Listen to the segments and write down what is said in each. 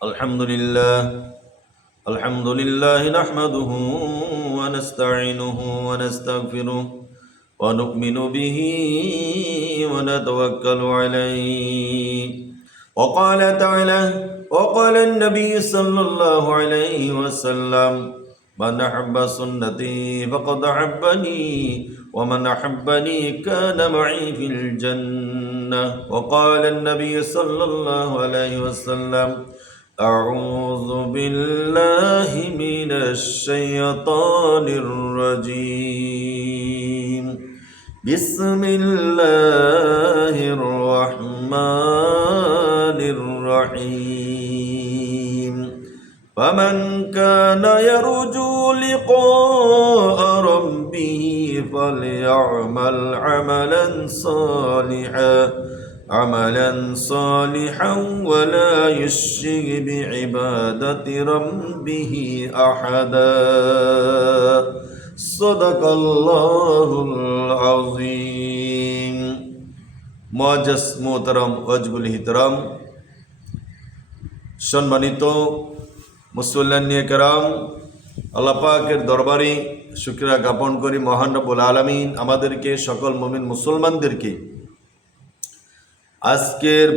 الحمد لله نحمده ونستعينه ونستغفره ونؤمن به ونتوكل عليه. وقال تعالى: وقال النبي صلى الله عليه وسلم: من أحب سنتي فقد أحبني ومن أحبني كان معي في الجنة. وقال النبي صلى الله عليه وسلم: أعوذ بالله من الشيطان الرجيم. بسم الله الرحمن الرحيم. فمن كان يرجو لقاء ربه فليعمل عملا صالحا ولا يشرك بعبادة ربه أحدا. صدق الله العظيم. মুআজ্জাজ মুহতারাম ওয়াজবুল ইহতারাম, সম্মানিত মুসল্লিয়ানে কেরাম, আল্লাহ পাকের দরবারে শুকরিয়া জ্ঞাপন করি মহান রব্বুল আলামিন আমাদেরকে সকল মুমিন মুসলমানদেরকে আজকের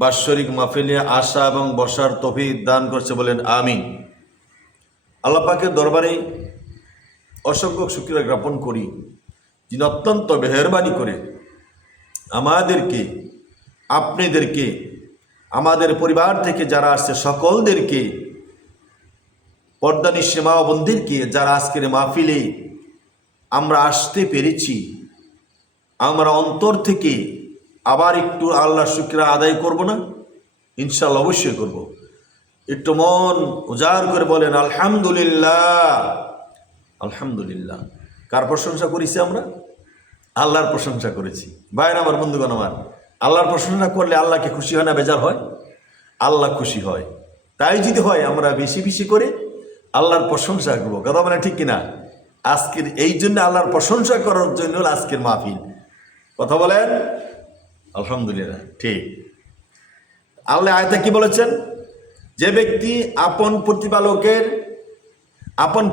বাৎসরিক মাহফিলে আসা এবং বসার তৌফিক দান করছে, বলেন আমিন। আল্লাহ পাকের দরবারে অসংখ্য শুকরিয়া জ্ঞাপন করি, যিনি অত্যন্ত মেহেরবানি করে আমাদেরকে, আপনাদেরকে, আমাদের পরিবার থেকে যারা আসছে সকলদেরকে, পর্দানিশী মা ও বোনদেরকে যারা আজকের মাহফিলে আমরা আসতে পেরেছি, আমরা অন্তর থেকে আবার একটু আল্লাহর শুকরিয়া আদায় করব না? ইনশাআল্লাহ অবশ্যই করব। একটু মন উজাড় করে বলেন আলহামদুলিল্লাহ। আলহামদুলিল্লাহ। কার প্রশংসা করেছি আমরা? আল্লাহর প্রশংসা করেছি। ভাইরা আমার, বন্ধুগণ আমার, আল্লাহর প্রশংসা করলে আল্লাহকে খুশি হয় না বেজার হয়? আল্লাহ খুশি হয়। তাই যদি হয় আমরা বেশি বেশি করে আল্লাহর প্রশংসা করবো। কথা বলে ঠিক কিনা? আজকের এই জন্য আল্লাহর প্রশংসা করার জন্য আজকের মাহফিল। কথা বলেন আলহামদুলিল্লাহ। ঠিক। আল্লাহ আয়াতে কি বলেছেন? যে ব্যক্তি আপন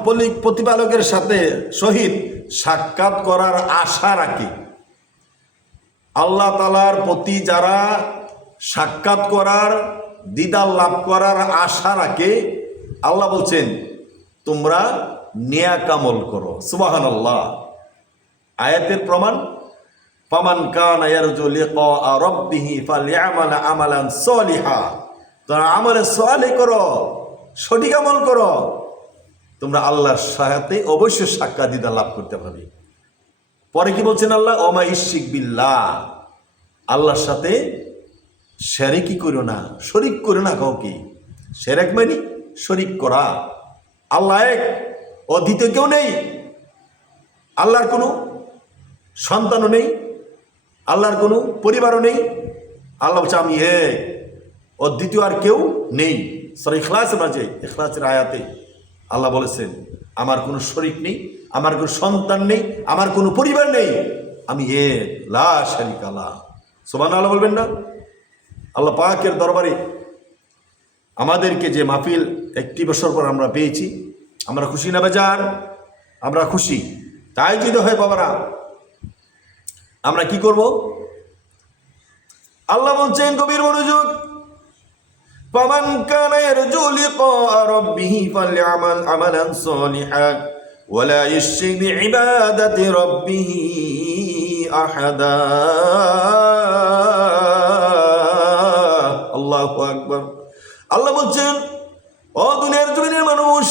প্রতিপালকের সাথে সহিত সাক্ষাৎ করার আশা রাখে, আল্লাহ তাআলার প্রতি যারা সাক্ষাৎ করার, দিদার লাভ করার আশা রাখে, আল্লাহ বলছেন তোমরা নেক আমল করো। সুবহানাল্লাহ। আয়াতের প্রমাণ, ফামান কানা ইয়ারজু লিকা রাব্বিহি ফালইআমাল আমালান সলিহা। তোমরা আমলে সালেহ করো, সঠিক আমল করো, তোমরা আল্লাহর সাথে অবশ্যই সাক্ষাৎ দিদার লাভ করতে পারবে। পরে কি বলছেন আল্লাহ? ওমা ইশরিক বিল্লাহ, আল্লাহর সাথে শিরকি করো না, শরীক করো না কাউকে। শিরক মানে শরীক করা। আল্লাহ এক, ও দ্বিতীয় কেউ নেই। আল্লাহর কোনো সন্তানও নেই, আল্লাহর কোনো পরিবারও নেই। আল্লাহ বলছে আমি এক, ও দ্বিতীয় আর কেউ নেই। সূরা ইখলাসের মাঝে, ইখলাসের আয়াতে আল্লাহ বলেছেন আমার কোনো শরীক নেই, আমার কোনো সন্তান নেই, আমার কোনো পরিবার নেই, আমি এক, লা শারীকা লাহ। সুবহানাল্লাহ বলবেন না? আল্লাহ পাকের দরবারে আমাদেরকে যে মাহফিল একটি বছর পর আমরা পেয়েছি, আমরা খুশি না বেজার? আমরা খুশি। তাই যদি হয় বাবারা, আমরা কি করব? আল্লাহ বলছেন, গভীর মনোযোগ, ফামান কানা ইয়ারজু লিকা রাব্বিহি ফালইআমাল আমালান সলিহা ওয়ালা ইউশরিক বিইবাদাতি রাব্বিহি আহাদা। আল্লাহু আকবার। আল্লাহ বলছেন, ও দুনিয়ার জমিনের মানুষ,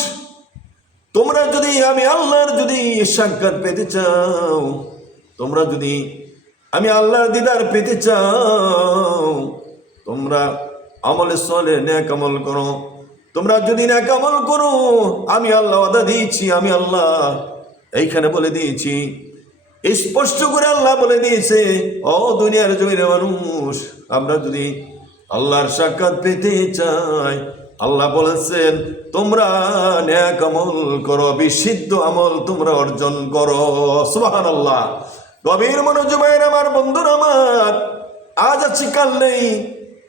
তোমরা যদি আমি আল্লাহর যদি সাক্ষাৎ পেতে চাও, তোমরা যদি আমি আল্লাহর দিদার পেতে চাও, তোমরা আমলে সলে নেক আমল করো। তোমরা যদি নেক আমল করো, আমি আল্লাহ ওয়াদা দিয়েছি, আমি আল্লাহ এইখানে বলে দিয়েছি, স্পষ্ট করে আল্লাহ বলে দিয়েছে, ও দুনিয়ার জমিনের মানুষ, আমরা যদি আল্লাহর সাক্ষাৎ পেতে চাই, আল্লাহ বলেছেন তোমরা নেক আমল করো, বিশুদ্ধ আমল তোমরা অর্জন করো। সুবহানাল্লাহ। গভীর মনোযোগ আমার বন্ধুরা আমার, আজ আছি কাল নেই,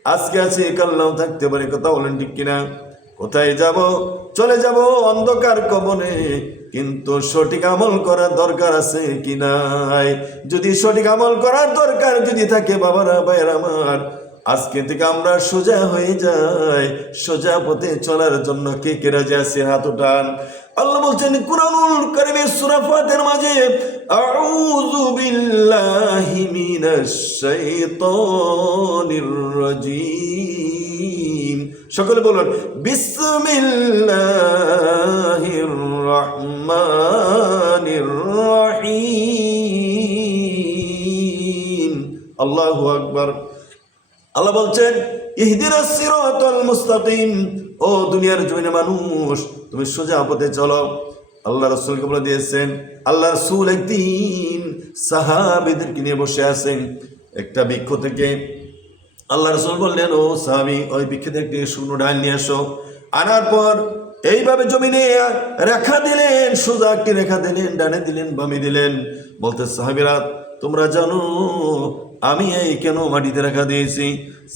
আজকে আছে কাল নাও থাকতে পারে, কথা বলেন ঠিক কিনা? কোথায় যাব? চলে যাব অন্ধকার কবরে, কিন্তু সঠিক আমল করার দরকার আছে কি নাই? যদি সঠিক আমল করার দরকার যদি থাকে বাবারা ভাইয়েরা আমার, আজকে থেকে আমরা সোজা হয়ে যাই, সোজা পথে চলার জন্য কে কে রাজি আছে হাত উঠান। আল্লাহ বলছেন কুরআনুল কারীমের সূরা ফাতিহার মাঝে, আউযু বিল্লাহি মিনাশ শাইতানির রাজীম। সকলে বলুন বিসমিল্লাহির রহমানির রহিম। আল্লাহু আকবার। আল্লাহ বলছেন ইহদিনাস সিরাতাল মুস্তাকিম। ও দুনিয়ার জমিনে মানুষ, তুমি সোজা পথে চলো। আল্লাহ রাসূলকে বলে দিয়েছেন, আল্লাহ রাসূল একদিন সাহাবীদেরকে নিয়ে বসে আছেন একটা বৃক্ষ থেকে। আল্লাহ রাসূল বললেন, ও সাহাবী, ওই বৃক্ষ থেকে শুকনো ডাল নিয়ে আসো। আনার পর এইভাবে জমিনে রেখা দিলেন, সোজা একটি রেখা দিলেন, ডানে দিলেন, বামে দিলেন। বলতে সাহাবীরা, তোমরা জানো আমি এই কেন মাটিতে রেখা দিয়েছি?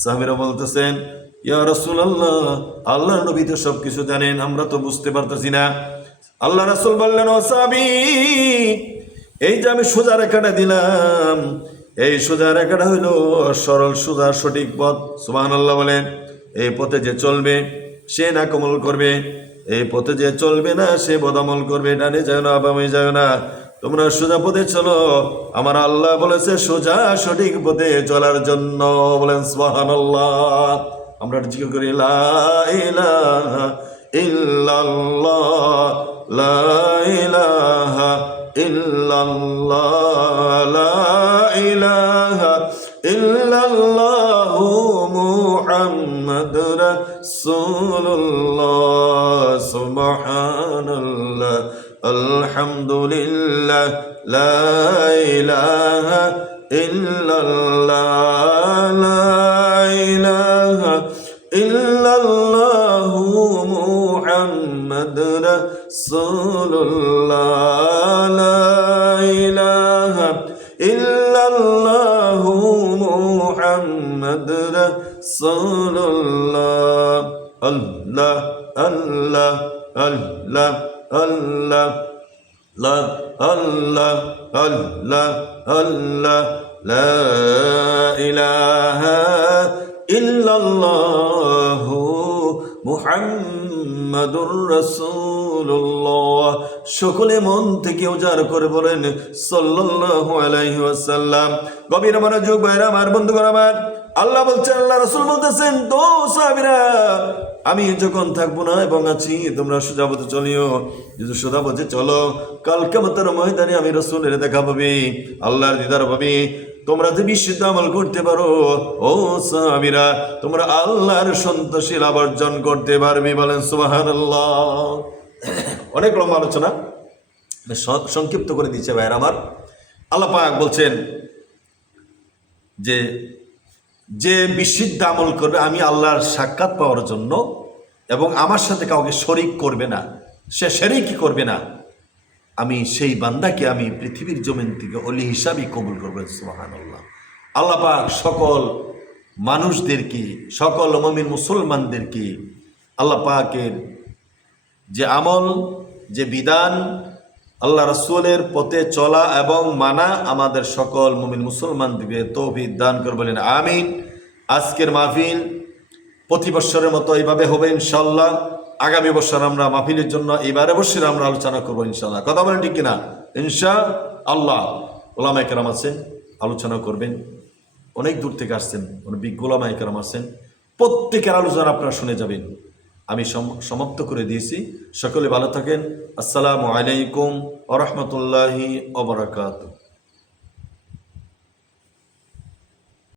সাহাবীরা বলতেছেন, ইয়া রাসূলুল্লাহ, আল্লাহর নবী তো সবকিছু জানেন, আমরা তো বুঝতে পারতেছি না। আল্লাহ রাসূল বললেন, ও সাহাবী, এই যে আমি সোজা রেখাটা দিলাম, এই সোজা রেখাটা হইল সরল সোজা সঠিক পথ। সুবহানাল্লাহ বলেন। এই পথে যে চলবে সে নাকমল করবে, এই পথে যে চলবে না সে বদামল করবে। ডানে যায় না, বামে যায় না, তোমরা সোজা পথে চলো। আমার আল্লাহ বলেছে সোজা সঠিক পথে চলার জন্য। বলেন সুবহানাল্লাহ। আমরা জিকির করি লা ইলাহা ইল্লাল্লাহ, লা ইলাহা ইল্লাল্লাহ, লা ইলাহা ইল্লাল্লাহু মুহাম্মাদুর রাসূলুল্লাহ। সুবহানাল্লাহ, আলহামদুলিল্লাহ, লা ইলাহা ইল্লাল্লাহ, লা ইলাহা ইল্লাল্লাহু মুহাম্মাদুর রাসূলুল্লাহ, লা ইলাহা ইল্লাল্লাহু মুহাম্মাদুর রাসূলুল্লাহ। আল্লাহ আল্লাহ আল্লাহ আল্লাহ, লা আল্লাহ আল্লাহ আল্লাহ, লা ইলাহা ইল্লাল্লাহু মুহাম্মাদুর রাসূলুল্লাহ। সকলে মন থেকে উজাড় করে বলেন সাল্লাল্লাহু আলাইহি ওয়াসাল্লাম। গভীর মনোযোগ ভাইরা আমার, বন্ধুগণ আমার, আল্লাহ বলছেন, আল্লাহ রাসূল বলতেছেন, তো সাহাবীরা, আমি যখন থাকবো না এবং আছি, তোমরা সোজা পথে চলিও। যদি সোজা পথে চলো, কাল কিয়ামতের ময়দানে আমি রাসূলের দেখা পাবি, আল্লাহর দিদার পাবি। তোমরা যদি বিশুদ্ধ আমল করতে পারো, ও সাহাবীরা, তোমরা আল্লাহর সন্তোষী লাভ অর্জন করতে পারবে। বলেন সুবহানাল্লাহ। অনেক লম্বা আলোচনা, সংক্ষিপ্ত করে দিচ্ছে ভাইয়ের আমার। আল্লাহ পাক বলছেন যে যে বিশুদ্ধ আমল করবে আমি আল্লাহর সাক্ষাৎ পাওয়ার জন্য এবং আমার সাথে কাউকে শরিক করবে না, সে শরিকই করবে না, আমি সেই বান্দাকে আমি পৃথিবীর জমিন থেকে ওলি হিসাবেই কবুল করবো। সুবহানাল্লাহ। আল্লাহ পাক সকল মানুষদেরকে, সকল মুমিন মুসলমানদেরকে আল্লাহ পাকের যে আমল, যে বিধান, আল্লাহ রাসূলের পথে চলা এবং মানা আমাদের সকল মুমিন মুসলমানদেরকে তৌফিক দান করে। বলেন আমিন। আজকের মাহফিল প্রতি বছরের মতো এইভাবে হবে ইনশাআল্লাহ। আগামী বছর আমরা মাহফিলের জন্য এবারে বছর আমরা আলোচনা করবো ইনশাআল্লাহ। কথা বলেন ঠিক কিনা? ইনশাআল্লাহ। ওলামায়ে কেরাম আছেন, আলোচনা করবেন। অনেক দূর থেকে আসছেন, অনেক বিজ্ঞ ওলামায়ে কেরাম আছেন, প্রত্যেকের আলোচনা আপনারা শুনে যাবেন। আমি সমাপ্ত করে দিয়েছি। সকলে ভালো থাকেন। আসসালামু আলাইকুম ওয়া রাহমাতুল্লাহি ওয়া বারাকাতুহু।